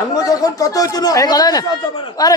আঙ্গ যখন কত না? এই কথা না। আরে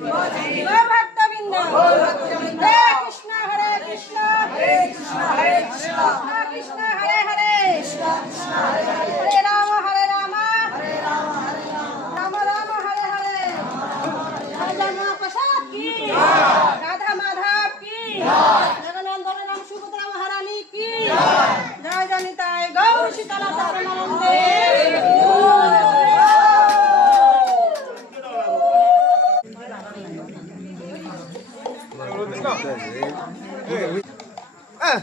কৃষ্ণ হরে কৃষ্ণ হরে কৃষ্ণ। হরে কৃষ্ণ কৃষ্ণ। 对哎。